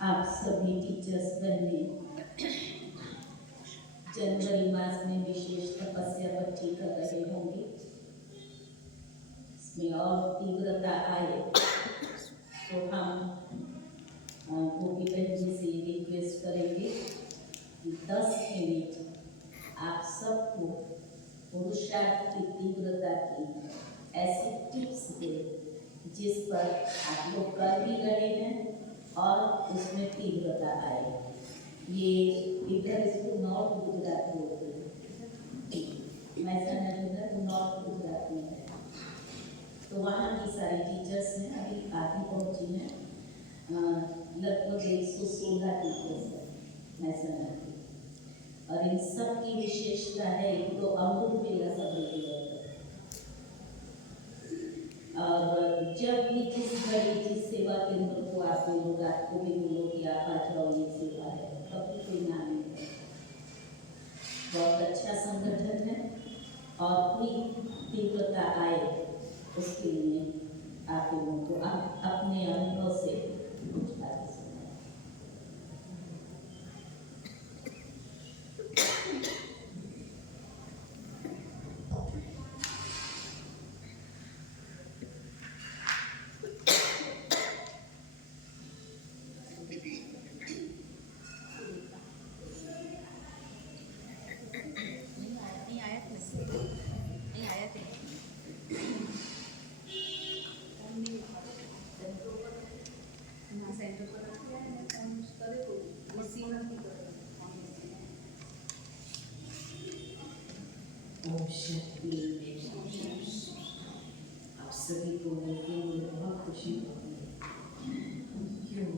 आप सभी टीचर्स बहने जनवरी मास में विशेष तपस्या बच्ची कर रहे होंगे। इसमें और तीव्रता आए तो हम गोपी बहन जी से रिक्वेस्ट करेंगे कि 10 मिनट आप सबको पुरुषार्थ की तीव्रता की ऐसी टिप्स दें जिस पर आप लोग कर भी रहे हैं और उसमें तीव्रता आए। ये इधर इसको नॉर्थ गुजरात बोलते हैं, मैसाना नॉर्थ गुजरात में है। तो वहाँ की सारी टीचर्स हैं, अभी आधी पहुँची हैं, लगभग 116 टीचर्स हैं मैसाना की। और इन सब की विशेषता है, एक तो अमृत वेला सब लोग। और जब भी जिस घड़ी जिस सेवा केंद्र को आप लोग रात को भी बोलो कि आप आ जाओ, ये सेवा है, कभी कोई ना नहीं है। बहुत अच्छा संगठन है और पूरी तीव्रता आए उसके लिए आप लोगों को अपने अनुभव से कुछ बातें सुनाएं। आप सभी को मिलकर मुझे बहुत खुशी होती है। क्यों?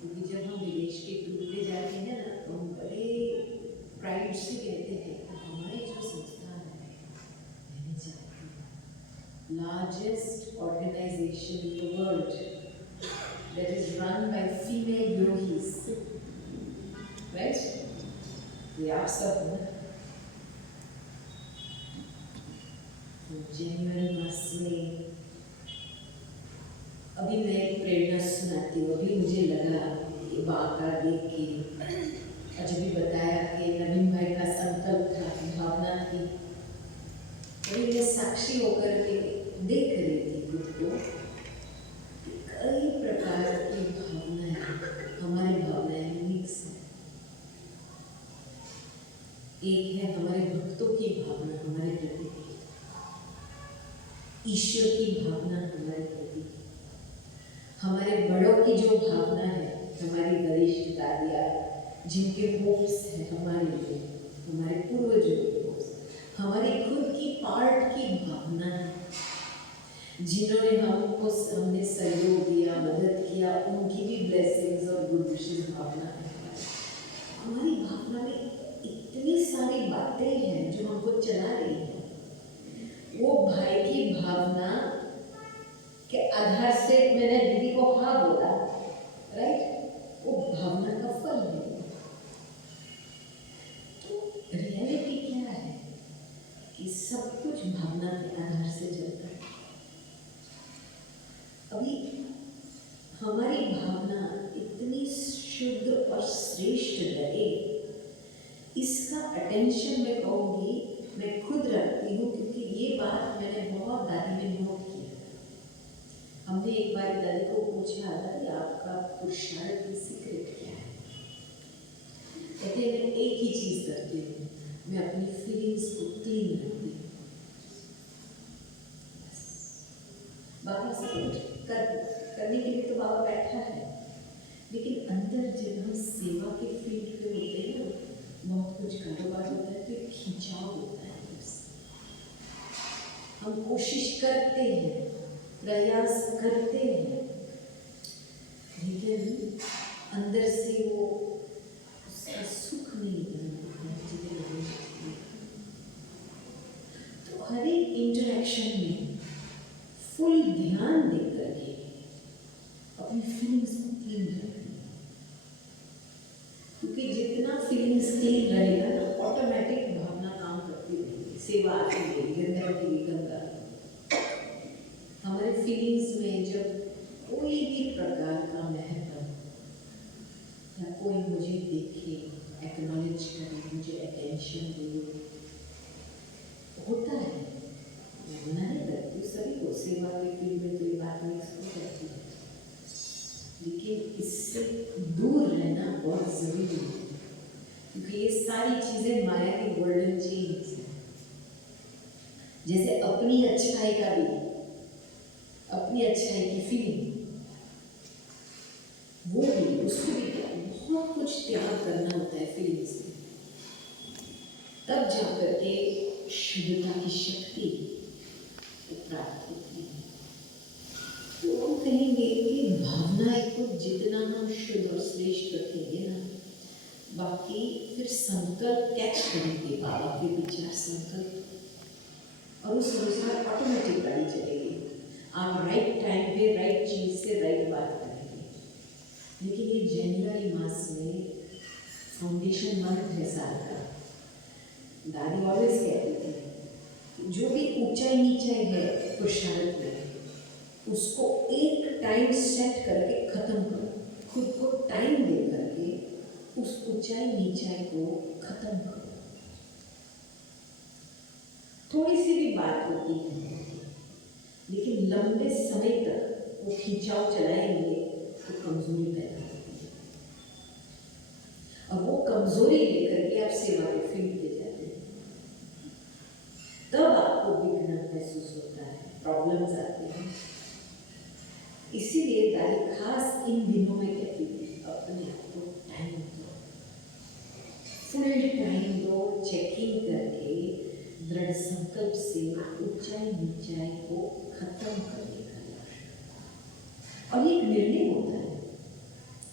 क्योंकि जब हम विदेश के टूर पे जाते हैं ना, तो हम बड़े प्राइड से कहते हैं कि हमारी जो संस्थान है, मैंने जाती largest organization in the world that is run by female yogis, right? ये आप सब ना जनवरी मास में अभी मैं एक प्रेरणा सुनाती हूँ। अभी मुझे लगा कि बाका देख के आज भी बताया कि नवीन भाई का संकल्प था, भावना थी। अभी मैं साक्षी होकर के देख रही थी खुद को। कई प्रकार की भावनाएं, हमारी भावनाएं मिक्स है। एक है हमारे भक्तों की भावना हमारे प्रति, ईश्वर की भावना हमारे प्रति, हमारे बड़ों की जो भावना है, हमारी वरिष्ठ दादियाँ जिनके होप्स हैं हमारे लिए, हमारे पूर्वजों के होप्स, हमारी खुद की पार्ट की भावना है, जिन्होंने हमने सहयोग दिया, मदद किया, उनकी भी ब्लेसिंग्स और गुड विशेस भावना है। हमारी भावना में इतनी सारी बातें हैं जो हमको चला रही है। वो भाई की भावना के आधार से मैंने दीदी को हाँ बोला, राइट? वो भावना का फल है। तो रियलिटी क्या है कि सब कुछ भावना के आधार से चलता है। अभी हमारी भावना इतनी शुद्ध और श्रेष्ठ लगे, इसका अटेंशन मैं कहूँगी मैं खुद रखती हूँ, क्योंकि ये बात मैंने बहुत दादी ने नोट किया। हमने एक बार दादी को पूछा था कि आपका पुरुषार्थ की सीक्रेट क्या है? कहते मैं एक ही चीज़ करती हूँ, मैं अपनी फीलिंग्स को क्लीन रखती हूँ। बाबा सपोर्ट करने के लिए तो बाबा बैठा है, लेकिन अंदर जब हम सेवा के फील्ड पे होते हैं, बहुत कुछ कारोबार होता है, तो खिंचाव होता है। हम कोशिश करते हैं, प्रयास करते हैं, लेकिन अंदर से वो उसका सुख नहीं मिलता है। तो हर एक इंटरेक्शन में फुल ध्यान देकर के अपनी फीलिंग्स को क्लीन रखना, क्योंकि जितना फीलिंग्स क्लीन रहेगा ना, ऑटोमेटिक भावना काम करती रहेगी, सेवा आती रहेगी, गंगा की गंगा। फीलिंग्स में जब कोई भी प्रकार का महत्व या कोई मुझे देखे, एक्नॉलेज करे, मुझे अटेंशन दे, होता है। मैं मना नहीं करती हूँ सभी को, सेवा के फील्ड में तो ये बात मिक्स हो जाती है, लेकिन इससे दूर रहना बहुत ज़रूरी है, क्योंकि ये सारी चीज़ें माया के गोल्डन चेन्स हैं। जैसे अपनी अच्छाई का भी, अपनी अच्छाई की फीलिंग, वो भी, उसको भी बहुत कुछ त्याग करना होता है फीलिंग्स में, तब जाकर के शुद्धता की शक्ति प्राप्त होती है। तो हम कहेंगे कि भावनाएं को जितना हम शुद्ध और श्रेष्ठ रखेंगे ना, बाकी फिर संकल्प कैच करेंगे, बाबा के विचार संकल्प, और उस अनुसार ऑटोमेटिक गाड़ी चलेगी। आप राइट टाइम पे राइट चीज़ से राइट बात करेंगे। लेकिन ये जनवरी मास में फाउंडेशन मंथ है साल का। दादी ऑलवेज कहती थी, जो भी ऊंचाई नीचाई है पुरुषार्थ में, उसको एक टाइम सेट करके खत्म करो, खुद को टाइम दे करके उस ऊंचाई नीचाई को खत्म करो। थोड़ी सी भी बात होती है, लेकिन लंबे समय तक वो खिंचाव चलाएंगे तो कमजोरी पैदा होती है, और वो कमजोरी लेकर के आप सेवा के फील्ड पे जाते हैं, तब आपको विघ्न महसूस होता है, प्रॉब्लम्स आते हैं। इसीलिए दादी खास इन दिनों में कहती है, अपने आप को टाइम दो, फुल टाइम दो, चेकिंग करके दृढ़ संकल्प से ऊंचाई नीचाई को खत्म करने का लक्ष्य। और ये एक निर्णय होता है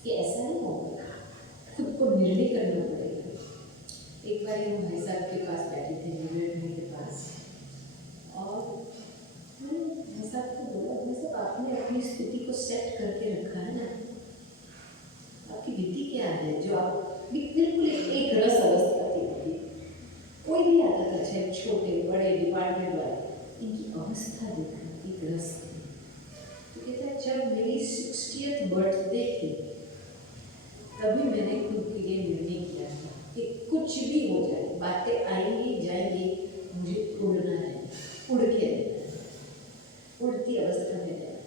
कि ऐसा नहीं होगा, खुद को निर्णय करना पड़ेगा। एक बार हम भाई साहब के पास बैठे थे, निर्णय के पास, और मैंने भाई साहब को बोला, भाई साहब आपने अपनी स्थिति को सेट करके रखा है ना, आपकी विधि क्या है जो आप बिल्कुल एक रस अवस्था थी, कोई भी आता था, चाहे छोटे बड़े डिपार्टमेंट वाले, इनकी अवस्था देखा, एक रस थी। तो कहता है, जब मेरी 60th बर्थडे थी, तभी मैंने खुद के लिए निर्णय किया था कि कुछ भी हो जाए, बातें आएंगी जाएंगी, मुझे उड़ना है, उड़ के रहना है, उड़ती अवस्था में रहना है।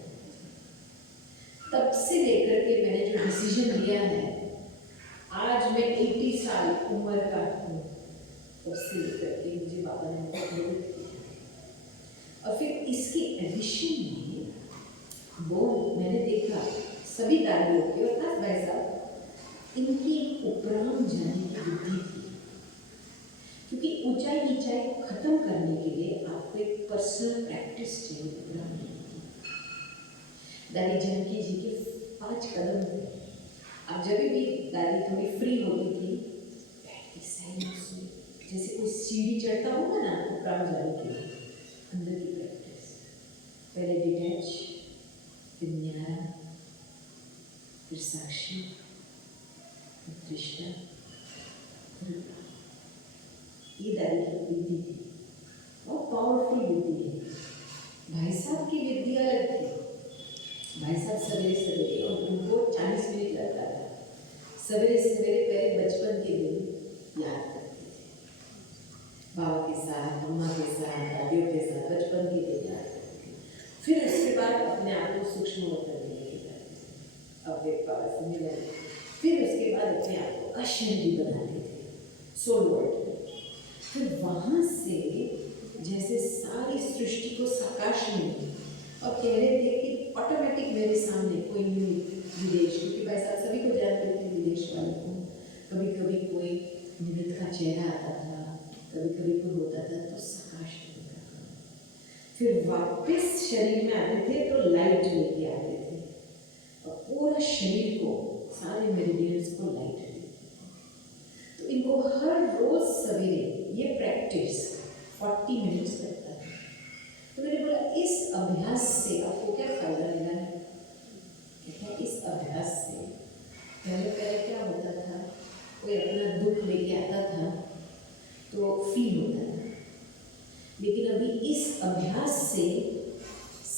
तब से लेकर के मैंने जो डिसीजन लिया है, आज मैं 80 साल उम्र का हूँ, तब से लेकर के मुझे बाबा ने बहुत मदद किया। और फिर इसके एडिशन में वो मैंने देखा सभी दादियों के, और खास भाई साहब, इनकी उपराम जाने की बुद्धि थी, क्योंकि ऊंचाई नीचाई को खत्म करने के लिए आपको एक पर्सनल प्रैक्टिस चाहिए उपराम जाने की। दादी जानकी जी के 5 कदम थे। अब जब भी दादी थोड़ी फ्री होती थी, बैठ के साइलेंस में, जैसे कोई सीढ़ी चढ़ता होगा ना उपराम जाने के लिए, अंदर की प्रैक्टिस, पहले डिटैच, फिर न्यारा, फिर साक्षी, फिर दृष्टा, फिर उपराम। ये दादी की विधि थी, बहुत पावरफुल विधि है। भाई साहब की विधि अलग थी। भाई साहब सवेरे सवेरे, और उनको 40 मिनट लगता था, सवेरे सवेरे पहले बचपन के दिन याद करते थे, बाबा के साथ, मम्मा के साथ, दादियों के साथ बचपन के दिन याद करते थे। फिर उसके बाद अपने आप को सूक्ष्म होकर लेके जाते थे, अब एक बाबा से मिले। फिर उसके बाद अपने आप को अशरीरी बनाते थे, सोल वर्ल्ड। फिर वहाँ से जैसे सारी सृष्टि को साकाश में, और कह रहे थे कि ऑटोमेटिक मेरे सामने कोई विदेश, क्योंकि भाई साहब सभी को जानते थे विदेश वाले को, कभी कभी कोई निमित्त का चेहरा आता था, कभी कभी कोई होता था, तो साकाश होता था। फिर वापस शरीर में आते थे तो लाइट लेके आते थे, और पूरा शरीर को, सारे मेरिडियंस को लाइट देते थे। तो इनको हर रोज सवेरे ये प्रैक्टिस 40 मिनट्स करता है। तो मैंने बोला, इस अभ्यास से आपको क्या फायदा मिला है? कहता, इस अभ्यास से पहले क्या होता था, कोई अपना दुख लेके आता था तो फील होता था, लेकिन अभी इस अभ्यास से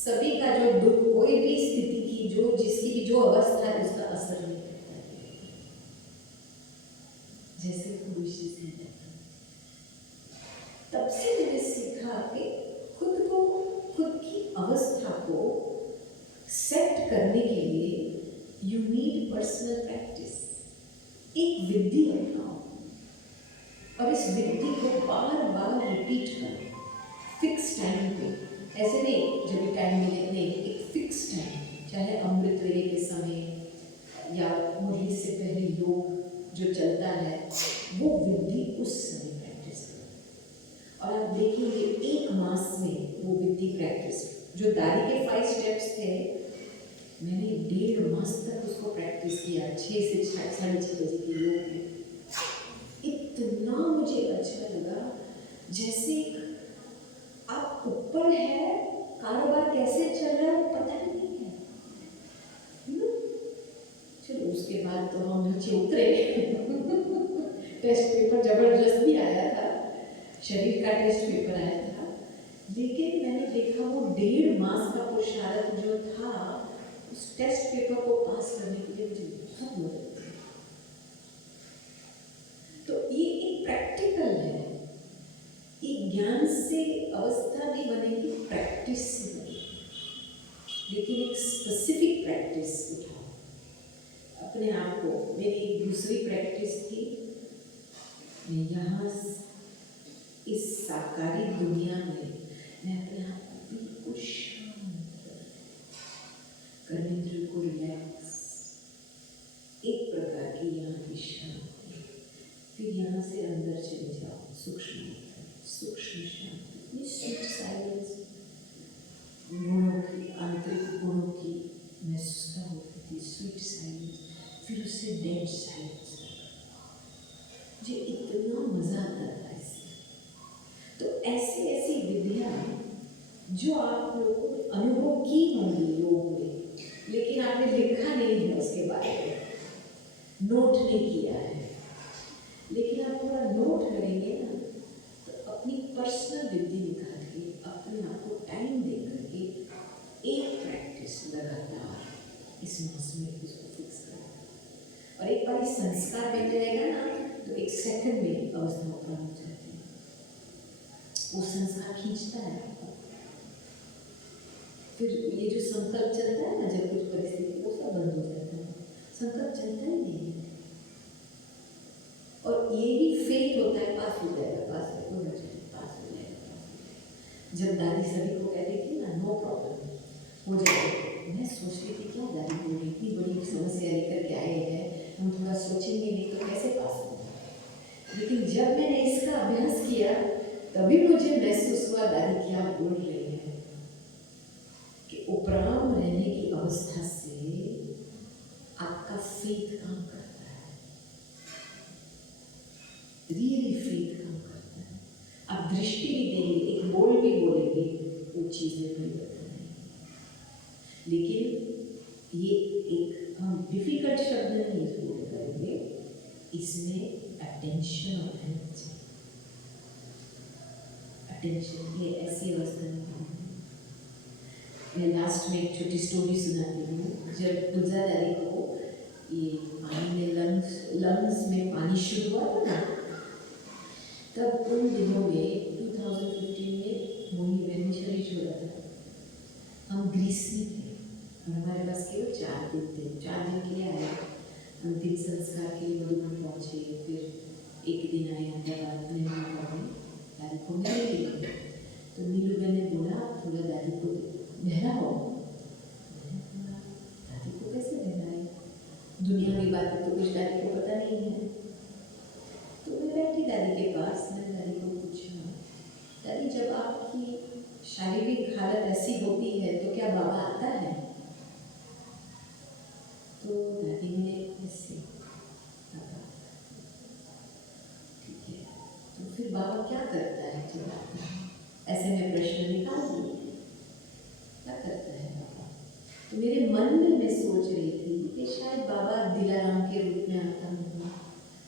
सभी का जो दुख, कोई भी स्थिति की जो जिसकी भी जो अवस्था है उसका असर नहीं करता है, जैसे पुरुष जी से जाता। तब से मैंने सीखा कि खुद को, खुद की अवस्था को सेट करने के लिए यू नीड पर्सनल प्रैक्टिस। एक विधि अपनाओ और इस विधि को बार बार रिपीट करो, फिक्स टाइम पे। ऐसे नहीं जब भी टाइम मिले, नहीं, एक फिक्स टाइम, चाहे अमृत वेले के समय या मुरली से पहले योग जो चलता है वो विधि उस समय प्रैक्टिस करो। और आप देखेंगे 1 मास में वो विधि प्रैक्टिस, जो दादी के 5 स्टेप्स थे, मैंने 1.5 मास तक उसको प्रैक्टिस किया, 6 से 6:30 बजे के योग में। इतना मुझे अच्छा लगा, जैसे आप ऊपर है, कारोबार कैसे चल रहा है वो पता नहीं है। चलो उसके बाद तो हम नीचे उतरे टेस्ट पेपर जबरदस्त भी आया था, शरीर का टेस्ट पेपर आया था, लेकिन मैंने देखा वो 1.5 मास का पुरुषार्थ जो था उस टेस्ट पेपर को पास करने के लिए मुझे बहुत मदद थी। तो ये एक प्रैक्टिकल है, एक ज्ञान से अवस्था नहीं बनेगी, प्रैक्टिस से बनेगी। लेकिन एक स्पेसिफिक प्रैक्टिस उठाओ अपने आप को। मेरी एक दूसरी प्रैक्टिस थी, मैं यहाँ इस साकारी दुनिया में मैं अपने आप को बिल्कुल शांत कर्मेंद्रियों को रिलैक्स, एक प्रकार की यहाँ की शांति। फिर यहाँ से अंदर चले जाओ, सूक्ष्म शांति, स्वीट साइलेंस, गुणों की, आंतरिक गुणों की महसूसता होती थी, स्वीट साइलेंस। फिर उससे डेड साइलेंस, मुझे इतना मजा आता था इससे। तो ऐसी ऐसी विधियाँ जो आप लोगों ने अनुभव की होंगी योग में, लेकिन आपने लिखा नहीं है उसके बारे में, नोट नहीं किया है, लेकिन आप थोड़ा नोट करेंगे ना तो अपनी पर्सनल विधि निकाल के अपने आप को टाइम दे करके एक प्रैक्टिस लगातार इस मास में उसको फिक्स करें। और एक बार इस संस्कार बन जाएगा ना तो 1 सेकंड में अवस्था उत्पन्न हो जाती है। वो संस्कार खींचता है आपको। फिर ये जो संकल्प चलता है ना, जब कुछ परिस्थिति वो सब बंद हो जाता है, संकल्प चलता ही नहीं है। और ये भी फेट होता है, पास हो जाएगा, पास हो जाएगा। जब दादी सभी को कहती थी ना, नो प्रॉब्लम हो जाएगा, मैं सोचती थी क्या दादी बोली, इतनी बड़ी समस्या लेकर के आए हैं, हम थोड़ा सोचेंगे नहीं तो कैसे पास होगा। लेकिन जब मैंने इसका अभ्यास किया तभी मुझे महसूस हुआ दादी क्या बोल रही है, कि उपराम रहने की अवस्था से आपका फेथ काम करता है, रियली फेथ काम करता है। आप दृष्टि भी देंगे, एक बोल भी बोलेंगे, वो चीज़ें परिवर्तन नहीं। लेकिन ये एक हम डिफिकल्ट शब्द नहीं यूज करेंगे, इसमें अटेंशन और एनर्जी, अटेंशन, ये ऐसी अवस्था में मैं लास्ट में एक छोटी स्टोरी सुनाती हूँ। जब गुलजार दादी को ये पानी में लंग्स में पानी शुरू हुआ था ना, तब उन दिनों में 2015 में मोहिनी बहन शरीर छोड़ा था। हम ग्रीस में थे और हमारे पास केवल 4 दिन थे। 4 दिन के लिए आया, अंतिम संस्कार के लिए मधुबन पहुँचे, फिर एक दिन आए अहमदाबाद में दादी को मिलने के लिए। तो नीलू बहन ने बोला थोड़ा दादी को नहलाओ। दादी को कैसे नहलाए, दुनिया की बातें तो कुछ दादी को पता नहीं है। तो मैं बैठी दादी के पास, मैंने दादी को पूछा, दादी जब आपकी शारीरिक हालत ऐसी होती है तो क्या बाबा आता है? तो दादी ने ऐसे कहा, ठीक है, तो फिर बाबा क्या करता है जब आता है? ऐसे में प्रश्न निकाल दिए, क्या करता है बाबा? तो मेरे मन में मैं सोच रही थी कि शायद बाबा दिलाराम के रूप में आता होगा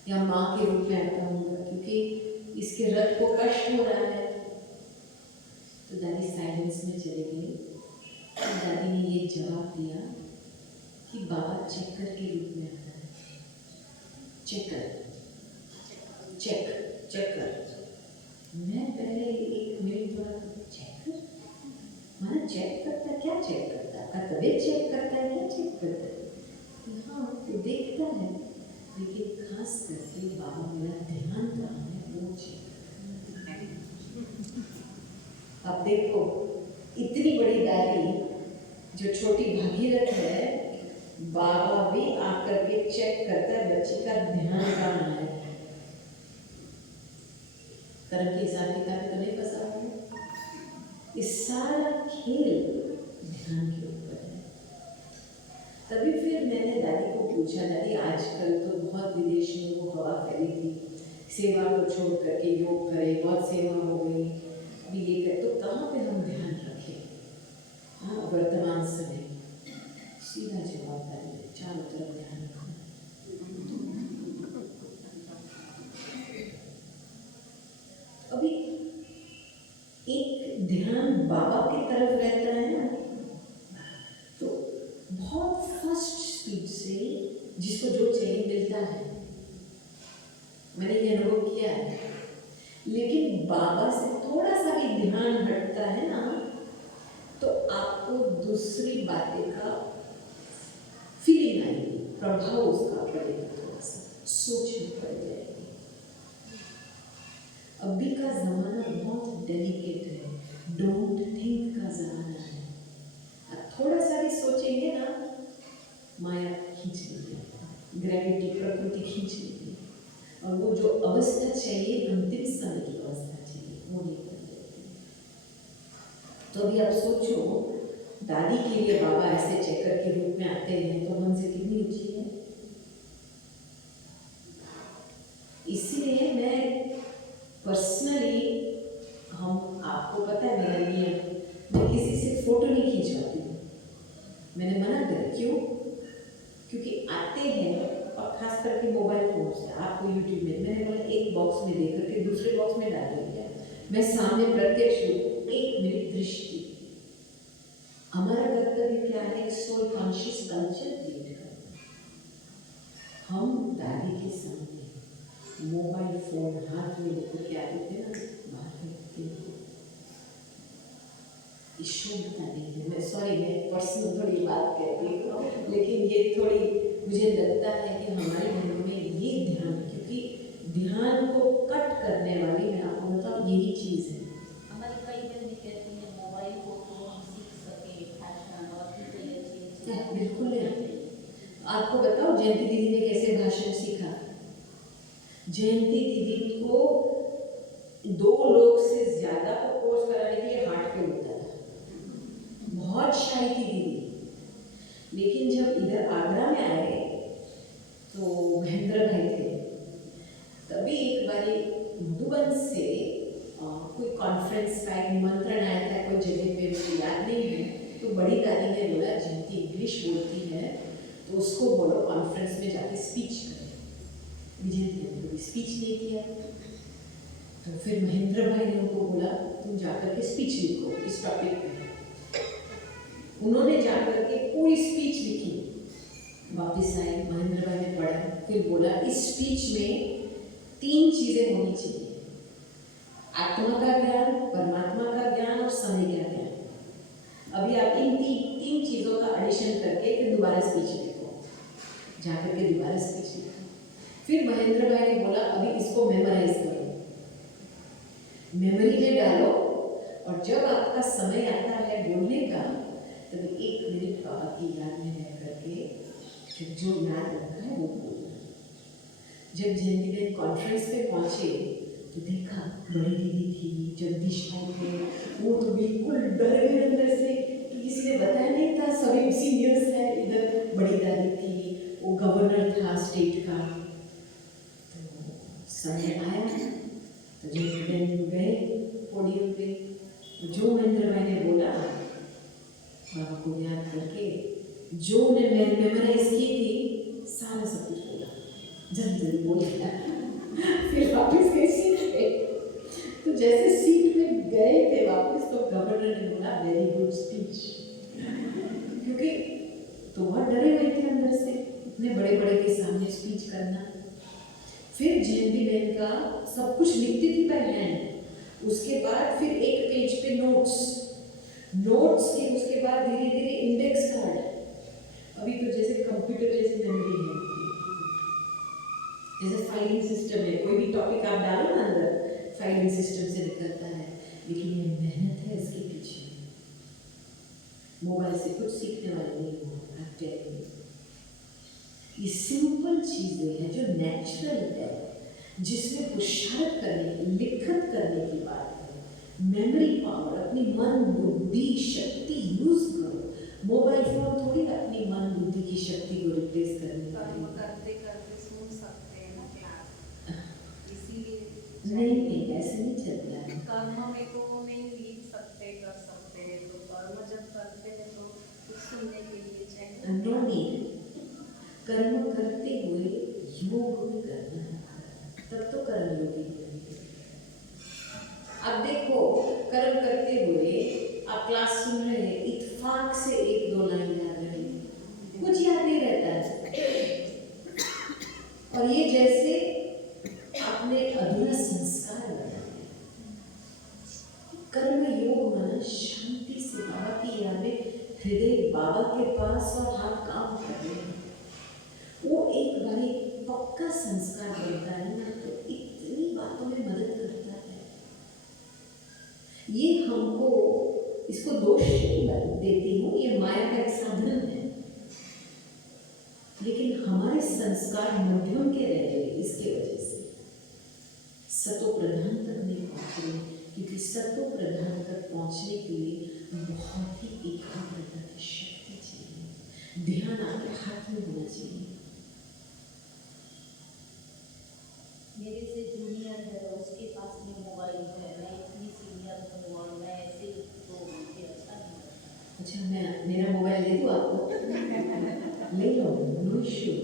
या माँ के रूप में आता होगा, क्योंकि इसके रथ को कष्ट हो रहा है। तो दादी साइलेंस में चले गई दादी ने ये जवाब दिया कि बाबा चेकर के रूप में आता है। Checker, checker. मैं पहले 1 मिनट थोड़ा चेकर, माना चेक करता है, क्या चेक करता है? का तबीयत चेक करता है, क्या चेक करता है? हाँ, तो देखता है, लेकिन खास करके बाबा मेरा ध्यान कहाँ है वो चेक। अब देखो, इतनी बड़ी दादी जो छोटी भागीरथ है, बाबा भी आकर के चेक करता है बच्चे का ध्यान कहाँ है। कर्म के हिसाब किताब तो नहीं फंसा हुआ। इस सारा खेल ध्यान के ऊपर है। तभी फिर मैंने दादी को पूछा, दादी आजकल तो बहुत विदेश में वो हवा फैली थी, सेवा को छोड़ करके योग करें, बहुत सेवा हो गई, अभी ये कर, तो कहाँ पे हम ध्यान रखें? हाँ, वर्तमान समय। सीधा जवाब दादी ने, चारों तरफ ध्यान रखो। अभी एक ध्यान बाबा की तरफ रहता है ना, तो बहुत फास्ट स्पीड से जिसको जो चाहिए मिलता है। मैंने ये अनुभव किया है। लेकिन बाबा से थोड़ा सा भी ध्यान हटता है ना, तो आपको दूसरी बातें का फीलिंग आएगी, प्रभाव उसका पड़ेगा, थोड़ा सा सोच में पड़ जाएगी। अभी का जमाना बहुत डेलिकेट है, डोंट थिंक का जमाना है। थोड़ा सा भी सोचेंगे ना, माया खींच लेगी, ग्रेविटी प्रकृति खींच लेगी, और वो जो अवस्था चाहिए, अंतिम समय की अवस्था चाहिए, वो नहीं कर लेती। तो अभी आप सोचो, दादी के लिए बाबा ऐसे चेकर के रूप में आते हैं तो हमसे कितनी ऊंची है। इसलिए मैं पर्सनली, हम आपको पता है मेरा नियम, मैं किसी से फोटो नहीं खींचवाती हूँ। मैंने मना कर, क्यों? क्योंकि आते हैं और खास करके मोबाइल फोन से आपको यूट्यूब में, मैंने बोला एक बॉक्स में देकर के दूसरे बॉक्स में डाल दिया। मैं सामने प्रत्यक्ष रूप 1 मिनट दृष्टि। हमारा कर्तव्य क्या है? सोल कॉन्शियस कल्चर क्रिएट करना। हम दादी के सामने मोबाइल फोन हाथ में लेकर के आते थे ना, बाहर फेंकते थे। ईश्वरता नहीं है। मैं सॉरी, मैं पर्सनल थोड़ी बात कह रही हूँ, लेकिन ये थोड़ी मुझे लगता है कि हमारे घरों में ये ध्यान, क्योंकि ध्यान को कट करने वाली, मैं आपको बताऊँ, यही चीज़ है। हमारी कई बहनें कहती हैं मोबाइल को तो हम सीख सके भाषण और भी कई अच्छी बिल्कुल नहीं। आपको बताओ जयंती दीदी ने कैसे भाषण सीखा? जयंती दीदी को 2 लोग से ज्यादा को कोर्स कराने के लिए हार्ट फेल होता था। बहुत शाय थी दीदी। लेकिन जब इधर आगरा में आए तो महेंद्र भाई थे, तभी एक बारी मधुबन से कोई कॉन्फ्रेंस का एक निमंत्रण आया था कोई जगह पे, मुझे याद नहीं है। तो बड़ी दादी ने बोला जयंती इंग्लिश बोलती है तो उसको बोलो कॉन्फ्रेंस में जाके स्पीच करे। जयंती ने कभी स्पीच नहीं किया, तो फिर महेंद्र भाई ने उनको बोला तुम जाकर के स्पीच लिखो इस टॉपिक पे। उन्होंने जाकर के पूरी स्पीच लिखी, वापस आई, महेंद्र भाई ने पढ़ा, फिर बोला इस स्पीच में 3 चीजें होनी चाहिए, आत्मा का ज्ञान, परमात्मा का ज्ञान और समय का ज्ञान। अभी आप इन 3 चीजों का एडिशन करके फिर दोबारा स्पीच लिखो, जाकर के दोबारा स्पीच लिखो। फिर महेंद्र भाई ने बोला अभी इसको मेमोराइज करो, मेमोरी में डालो, और जब आपका समय आता है बोलने का तब 1 मिनट बाबा की याद में रह करके जो याद रखा है वो बोलना। जब जयंती बहन कॉन्फ्रेंस पे पहुंचे तो देखा बड़ी दीदी थी, जगदीश भाई थे, वो तो बिल्कुल डर गए अंदर से कि किसी ने बताया नहीं था, सभी सीनियर्स हैं। इधर बड़ी दादी थी, वो गवर्नर था स्टेट का। तो समय आया तो जयंती बहन गए पोडियम पे, जो महेंद्र भाई ने बोला बाबा को याद करके, जो उन्हें मेमोराइज की थी सारा सब कुछ बोला, जल्दी जल्दी बोल दिया। फिर वापस गए सीट पे, तो जैसे सीट पे गए थे वापस तो गवर्नर ने बोला वेरी गुड स्पीच, क्योंकि तो बहुत डरे हुए थे अंदर से, इतने बड़े बड़े के सामने स्पीच करना। फिर जेएनबी मैन का सब कुछ लिखती थी बाय हैंड, उसके बाद फिर एक पेज पे नोट्स के, उसके बाद धीरे धीरे इंडेक्स कार्ड। अभी तो जैसे कंप्यूटर जैसे मेमोरी है, जैसे फाइलिंग सिस्टम है, कोई भी टॉपिक आप डालो ना अंदर, फाइलिंग सिस्टम से निकलता है। लेकिन ये मेहनत है इसके पीछे, मोबाइल से कुछ सीखने वाले नहीं हो। ये सिंपल चीजें हैं जो नेचुरल है, जिसमें पुरुषार्थ करने की, लिखत करने की बात है। मेमोरी पावर, अपनी मन बुद्धि शक्ति यूज करो। मोबाइल फोन थोड़ी अपनी मन बुद्धि की शक्ति को रिप्लेस करने वाली। करते करते सुन सकते हैं ना क्लास, इसीलिए नहीं ऐसे नहीं चलता है। कर्म में तो नहीं लिख सकते कर सकते हैं, तो कर्म जब करते हैं तो कुछ सुनने के लिए चाहिए। नो नीड, कर्म करते हुए योग भी करना है, तब तो कर्म योगी बनेंगे। अब देखो, कर्म करते हुए आप क्लास सुन रहे हैं, इत्तेफाक से एक दो लाइन याद रहेगी, कुछ याद नहीं रहता है। और ये जैसे आपने अधूरा संस्कार बनाया। कर्म योग माना शांति से बाबा की याद में हृदय बाबा के पास और हाथ काम कर रहे हैं। वो एक बारी पक्का संस्कार बनता है ना, तो इतनी बातों में मदद करता है। ये हमको, इसको दोष देती हूँ, ये माया का एक साधन है, लेकिन हमारे संस्कार मध्यम के रह गए इसके वजह से सतो प्रधान तक नहीं पहुँच रहे, क्योंकि सतो प्रधान तक पहुँचने के लिए बहुत ही एकाग्रता की शक्ति चाहिए, ध्यान आपके हाथ में होना चाहिए। मेरे से जूनियर है, उसके पास में मोबाइल है, मैं इतनी सीनियर हूँ और मैं ऐसे, तो मुझे अच्छा नहीं लगता। अच्छा, मैं मेरा मोबाइल दे दूँ आपको? ले लो, नो इश्यू।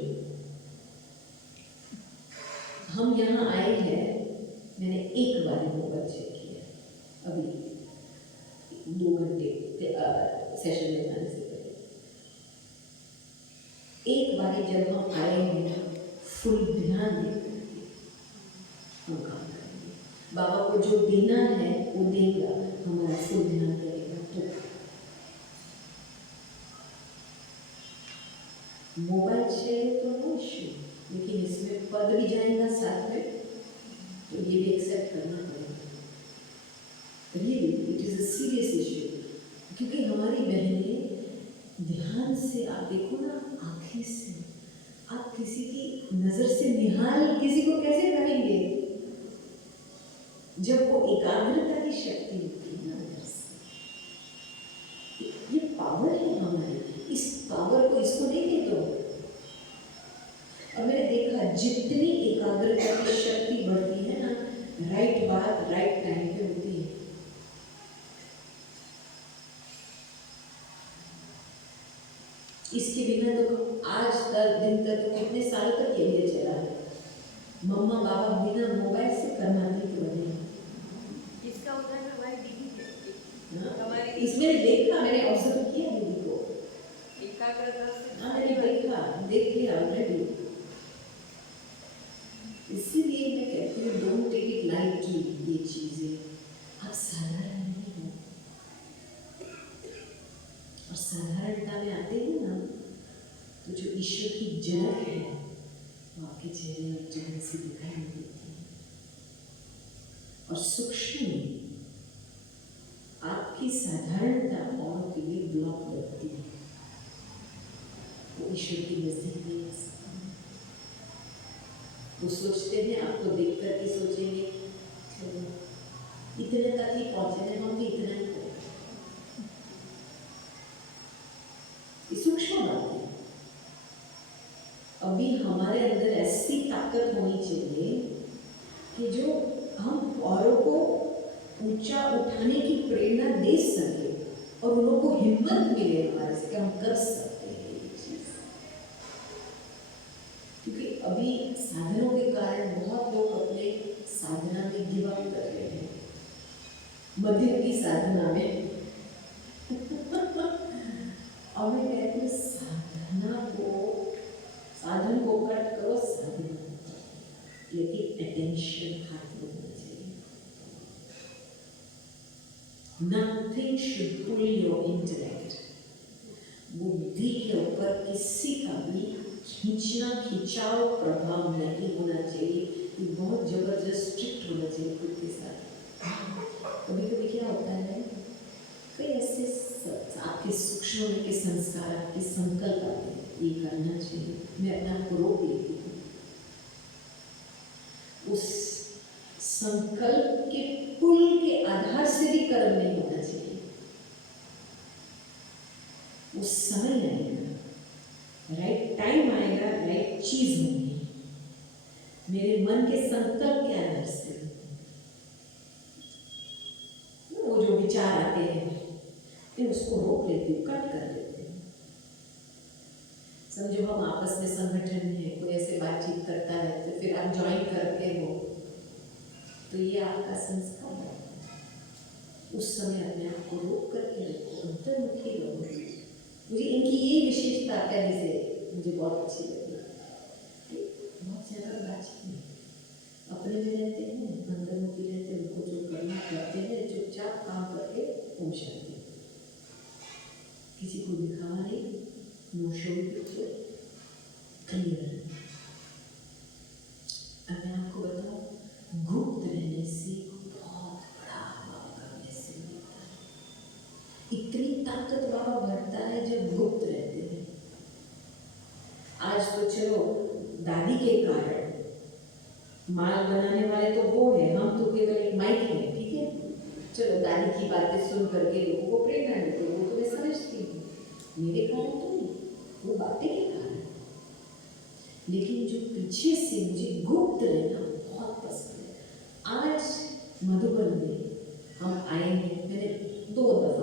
हम यहाँ आए हैं, मैंने एक बार मोबाइल चेक किया अभी 2 घंटे सेशन में जाने से पहले। एक बार जब हम आए हैं, फुल ध्यान देकर हम काम करेंगे। बाबा को जो देना है वो देगा, हमारा फुल ध्यान रहेगा। तो मोबाइल चाहिए तो नो इश्यू, लेकिन इसमें पद भी जाएगा साथ में, तो ये भी एक्सेप्ट करना पड़ेगा। Really it is a serious issue, क्योंकि हमारी बहनें ध्यान से, आप देखो ना, आँखें से आप किसी की नज़र से निहाल किसी को कैसे करेंगे, जब वो एकाग्रता की शक्ति होती है ना अंदर से। ये पावर है हमारी, इस पावर को इसको नहीं दे दो। और मैंने देखा जितनी एकाग्रता की शक्ति बढ़ती है ना, राइट बात राइट टाइम पे होती है। इसके बिना तो आज तक दिन तक तो कितने साल तक यही चला है। मम्मा पापा बिना मोबाइल से करना नहीं तो बने। इसका उदाहरण हमारी दीदी है, हमारी इसमें देखा, मैंने ऑब्जर्व किया दीदी को, एकाग्रता से। हाँ मैंने देखा, देख लिया ऑलरेडी। इसीलिए मैं कहती हूँ डोंट टेक इट लाइटली। ये चीज़ें आप साधारण नहीं हो, और साधारणता में आते हैं ना, तो जो ईश्वर की झलक है वो आपके चेहरे में जान से दिखाई नहीं देती है। और सूक्ष्म में आपकी साधारणता औरों के लिए ब्लॉक लगती है, वो ईश्वर की नजदीक नहीं आ सकती। वो सोचते हैं, आपको देख करके सोचेंगे चलो इतने तक ही पहुंचे हैं, हम भी इतना ही करें। ये सूक्ष्म बात है। अभी हमारे अंदर ऐसी ताकत होनी चाहिए कि जो हम औरों को ऊंचा उठाने की प्रेरणा दे सके, और उन लोगों को हिम्मत मिले हमारे से कि हम कर सकते हैं ये चीज़। क्योंकि अभी साधनों के कारण बहुत लोग अपने साधना में गिव अप कर रहे हैं, मध्यम की साधना में टेंशन हाथ में होना चाहिए। Nothing should pull your intellect. बुद्धि के ऊपर किसी का भी खींचना खिंचाव प्रभाव नहीं होना चाहिए। ये बहुत जबरदस्त स्ट्रिक्ट होना चाहिए खुद के साथ। कभी कभी क्या होता है, कई ऐसे आपके सूक्ष्म में के संस्कार, आपके संकल्प आते हैं, ये करना चाहिए, मैं अपने आप को रोक लेती हूँ। उस संकल्प के पुल के आधार से भी कर्म नहीं होना चाहिए। उस समय आएगा, राइट टाइम आएगा, राइट चीज होगी, मेरे मन के संकल्प के आधार से। वो जो विचार आते हैं फिर उसको रोक लेती हूँ, कट कर लेती हूँ। समझो हम आपस में संगठन में है, कोई ऐसे बातचीत करता है तो फिर आप ज्वाइन करते हो, तो ये आपका संस्कार है। उस समय अपने आप को रोक करके रखो, अंतर्मुखी रहो। मुझे इनकी ये विशेषता कहने से मुझे बहुत अच्छी लगी। बहुत ज़्यादा बातचीत नहीं, अपने में रहते हैं, अंतर्मुखी रहते हैं, उनको जो करना करते हैं, चुपचाप काम करके ओम शांति। किसी को दिखावा नहीं, नो शो पिक्चर, क्लियर। अब मैं आपको बताऊं, गुप्त रहने से बहुत बड़ा हवा करने से मिलता है। इतनी ताकत वहाँ बढ़ता है जब गुप्त रहते हैं। आज तो चलो दादी के कारण माल बनाने वाले तो वो है, हम तो केवल एक माइक है, ठीक है। चलो दादी की बातें सुन करके लोगों को प्रेरणा मिलती है, वो तो मैं समझती हूँ, मेरे कारण तो नहीं, वो बातें के कारण। लेकिन जो पीछे से मुझे गुप्त रहना बहुत पसंद है। आज मधुबन में हम आएंगे, मैंने 2 दफा